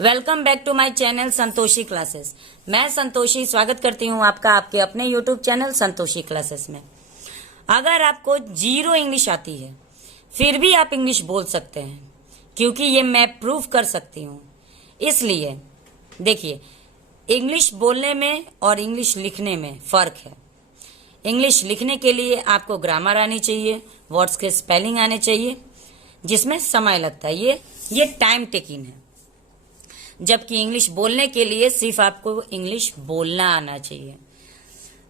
Welcome back to my channel Santoshi classes. मैं संतोषी स्वागत करती हूँ आपका आपके अपने यूट्यूब चैनल संतोषी क्लासेस में। अगर आपको जीरो इंग्लिश आती है फिर भी आप इंग्लिश बोल सकते हैं, क्योंकि ये मैं प्रूव कर सकती हूँ। इसलिए देखिए, इंग्लिश बोलने में और इंग्लिश लिखने में फ़र्क है। इंग्लिश लिखने के लिए आपको ग्रामर आनी चाहिए, वर्ड्स के स्पेलिंग आने चाहिए, जिसमें समय लगता है। ये टाइम टेकिंग है। जबकि इंग्लिश बोलने के लिए सिर्फ आपको इंग्लिश बोलना आना चाहिए।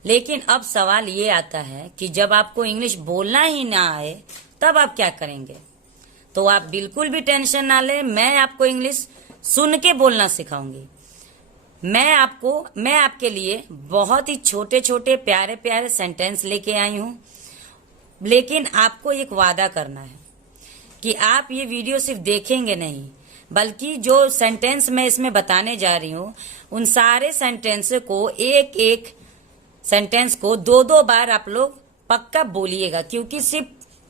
लेकिन अब सवाल ये आता है कि जब आपको इंग्लिश बोलना ही ना आए तब आप क्या करेंगे। तो आप बिल्कुल भी टेंशन ना लें, मैं आपको इंग्लिश सुन के बोलना सिखाऊंगी। मैं आपके लिए बहुत ही छोटे छोटे प्यारे प्यारे सेंटेंस लेके आई हूँ। लेकिन आपको एक वादा करना है कि आप ये वीडियो सिर्फ देखेंगे नहीं, बल्कि जो सेंटेंस मैं इसमें बताने जा रही हूँ उन सारे सेंटेंस को एक एक सेंटेंस को दो दो बार आप लोग पक्का बोलिएगा। क्योंकि सिर्फ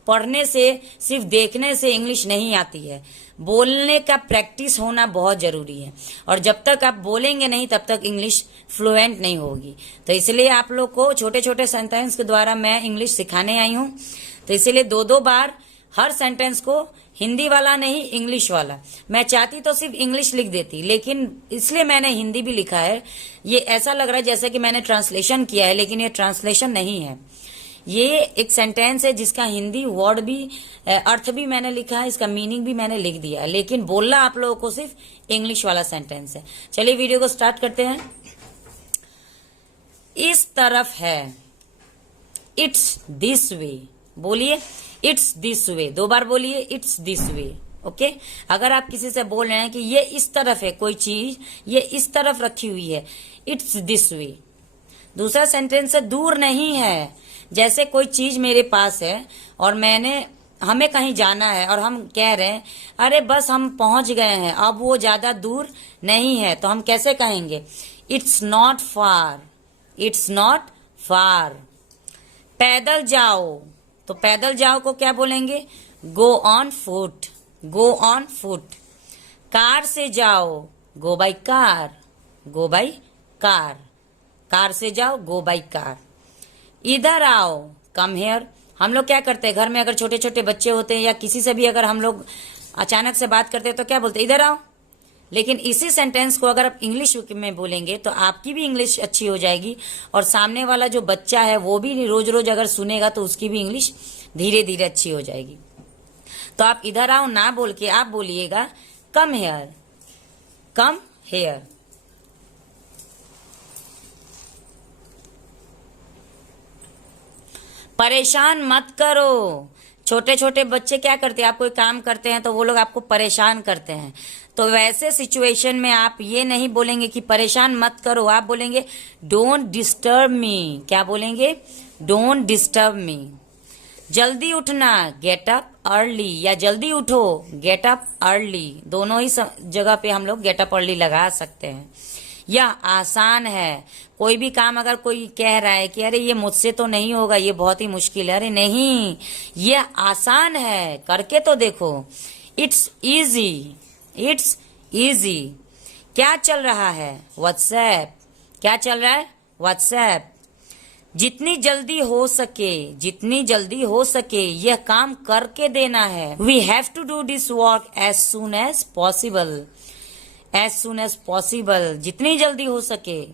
पढ़ने से, सिर्फ देखने से इंग्लिश नहीं आती है। बोलने का प्रैक्टिस होना बहुत जरूरी है, और जब तक आप बोलेंगे नहीं तब तक इंग्लिश फ्लुएंट नहीं होगी। तो इसलिए आप लोग को छोटे छोटे सेंटेंस के द्वारा मैं इंग्लिश सिखाने आई हूँ। तो इसलिए दो दो बार हर सेंटेंस को, हिंदी वाला नहीं इंग्लिश वाला। मैं चाहती तो सिर्फ इंग्लिश लिख देती, लेकिन इसलिए मैंने हिंदी भी लिखा है। ये ऐसा लग रहा है जैसे कि मैंने ट्रांसलेशन किया है, लेकिन ये ट्रांसलेशन नहीं है। ये एक सेंटेंस है जिसका हिंदी वर्ड भी, अर्थ भी मैंने लिखा है, इसका मीनिंग भी मैंने लिख दिया है, लेकिन बोलना आप लोगों को सिर्फ इंग्लिश वाला सेंटेंस है। चलिए वीडियो को स्टार्ट करते हैं। इस तरफ है, इट्स दिस वे। बोलिए, इट्स दिस वे। दो बार बोलिए, इट्स दिस वे। ओके। अगर आप किसी से बोल रहे हैं कि ये इस तरफ है, कोई चीज ये इस तरफ रखी हुई है, इट्स दिस वे। दूसरा सेंटेंस है, दूर नहीं है। जैसे कोई चीज मेरे पास है और हमें कहीं जाना है और हम कह रहे हैं अरे बस हम पहुंच गए हैं, अब वो ज्यादा दूर नहीं है, तो हम कैसे कहेंगे? It's not far, it's not far. पैदल जाओ, तो पैदल जाओ को क्या बोलेंगे? Go on foot, go on foot. Car से जाओ, go by car, go by car. Car से जाओ, गो बाई कार। इधर आओ, कम हेयर। हम लोग क्या करते हैं घर में, अगर छोटे छोटे बच्चे होते हैं या किसी से भी अगर हम लोग अचानक से बात करते हैं तो क्या बोलते हैं? इधर आओ। लेकिन इसी सेंटेंस को अगर आप इंग्लिश में बोलेंगे तो आपकी भी इंग्लिश अच्छी हो जाएगी, और सामने वाला जो बच्चा है वो भी रोज रोज अगर सुनेगा तो उसकी भी इंग्लिश धीरे धीरे अच्छी हो जाएगी। तो आप इधर आओ ना बोल के आप बोलिएगा कम हेयर, कम हेयर। परेशान मत करो। छोटे छोटे बच्चे क्या करते हैं, आप कोई काम करते हैं तो वो लोग आपको परेशान करते हैं। तो वैसे सिचुएशन में आप ये नहीं बोलेंगे कि परेशान मत करो, आप बोलेंगे डोंट डिस्टर्ब मी। क्या बोलेंगे? डोंट डिस्टर्ब मी। जल्दी उठना, गेट अप अर्ली, या जल्दी उठो, गेट अप अर्ली। दोनों ही जगह पे हम लोग गेट अप अर्ली लगा सकते हैं। यह आसान है। कोई भी काम अगर कोई कह रहा है कि अरे ये मुझसे तो नहीं होगा, ये बहुत ही मुश्किल है, अरे नहीं, यह आसान है, करके तो देखो। It's easy, it's easy. क्या चल रहा है? व्हाट्सएप। क्या चल रहा है? व्हाट्सएप। जितनी जल्दी हो सके, जितनी जल्दी हो सके यह काम करके देना है। We have to do this work as soon as possible, as soon as possible. जितनी जल्दी हो सके।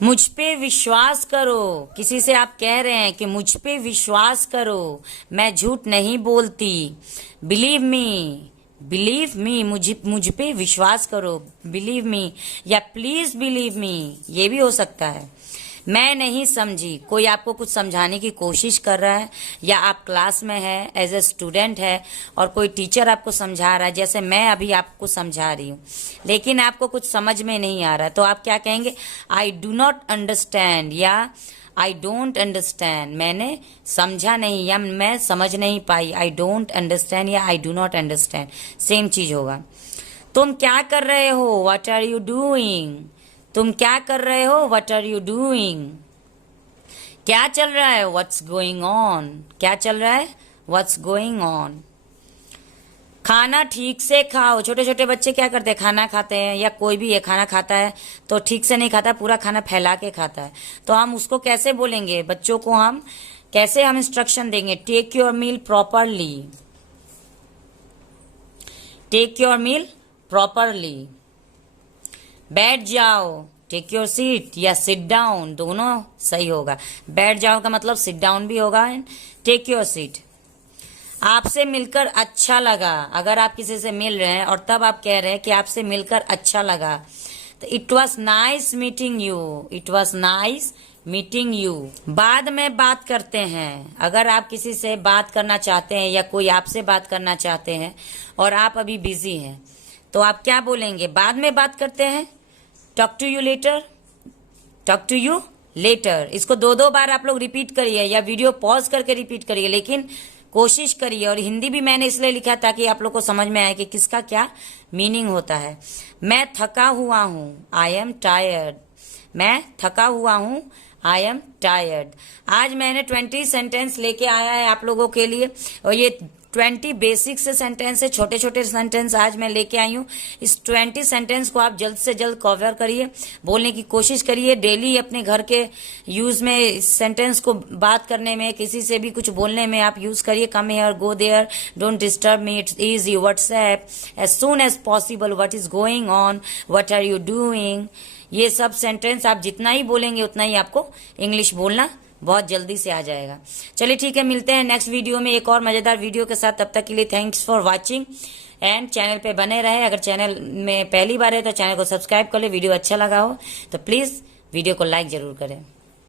मुझ पे विश्वास करो। किसी से आप कह रहे हैं कि मुझ पे विश्वास करो, मैं झूठ नहीं बोलती। Believe me, believe me. मुझ पे विश्वास करो, बिलीव मी, या प्लीज बिलीव मी, ये भी हो सकता है। मैं नहीं समझी। कोई आपको कुछ समझाने की कोशिश कर रहा है, या आप क्लास में है, एज ए स्टूडेंट है, और कोई टीचर आपको समझा रहा है, जैसे मैं अभी आपको समझा रही हूँ, लेकिन आपको कुछ समझ में नहीं आ रहा है, तो आप क्या कहेंगे? आई डू नॉट अंडरस्टैंड, या आई डोंट अंडरस्टैंड। मैंने समझा नहीं या मैं समझ नहीं पाई। आई डोंट अंडरस्टैंड या I do not understand, same चीज होगा। तुम क्या कर रहे हो? What are you doing? तुम क्या कर रहे हो? What are you doing? क्या चल रहा है, व्हाट्स गोइंग ऑन, क्या चल रहा है, व्हाट्स गोइंग ऑन। खाना ठीक से खाओ। छोटे छोटे बच्चे क्या करते हैं, खाना खाते हैं या कोई भी ये खाना खाता है तो ठीक से नहीं खाता, पूरा खाना फैला के खाता है। तो हम उसको कैसे बोलेंगे, बच्चों को हम कैसे हम इंस्ट्रक्शन देंगे, take your meal properly, take your meal properly. बैठ जाओ, टेक योर सीट या सिट डाउन, दोनों सही होगा। बैठ जाओ का मतलब सिट डाउन भी होगा एंड टेक योर सीट। आपसे मिलकर अच्छा लगा, अगर आप किसी से मिल रहे हैं और तब आप कह रहे हैं कि आपसे मिलकर अच्छा लगा, तो it was nice meeting you, it was nice meeting you. बाद में बात करते हैं, अगर आप किसी से बात करना चाहते हैं या कोई आपसे बात करना चाहते हैं और आप अभी बिजी हैं तो आप क्या बोलेंगे, बाद में बात करते हैं, talk to you later, talk to you later. इसको दो दो बार आप लोग रिपीट करिए या वीडियो पॉज करके रिपीट करिए, लेकिन कोशिश करिए। और हिंदी भी मैंने इसलिए लिखा ताकि आप लोग को समझ में आए कि किसका क्या मीनिंग होता है। मैं थका हुआ हूँ, आई एम टायर्ड, मैं थका हुआ हूँ, आई एम टायर्ड। आज मैंने 20 सेंटेंस लेके आया है आप लोगों के लिए और ये 20 बेसिक से सेंटेंस है, छोटे छोटे सेंटेंस आज मैं लेके आई हूँ। इस 20 सेंटेंस को आप जल्द से जल्द कवर करिए, बोलने की कोशिश करिए। डेली अपने घर के यूज में इस सेंटेंस को बात करने में, किसी से भी कुछ बोलने में आप यूज करिए। Come here, go there, don't disturb me, it's easy, WhatsApp, as soon as possible, what is going on, what are you doing. ये सब सेंटेंस आप जितना ही बोलेंगे उतना ही आपको इंग्लिश बोलना बहुत जल्दी से आ जाएगा। चलिए ठीक है, मिलते हैं नेक्स्ट वीडियो में एक और मजेदार वीडियो के साथ। तब तक के लिए thanks for watching and channel पे बने रहे। अगर चैनल में पहली बार है तो चैनल को सब्सक्राइब कर ले। वीडियो अच्छा लगा हो तो प्लीज वीडियो को लाइक जरूर करें।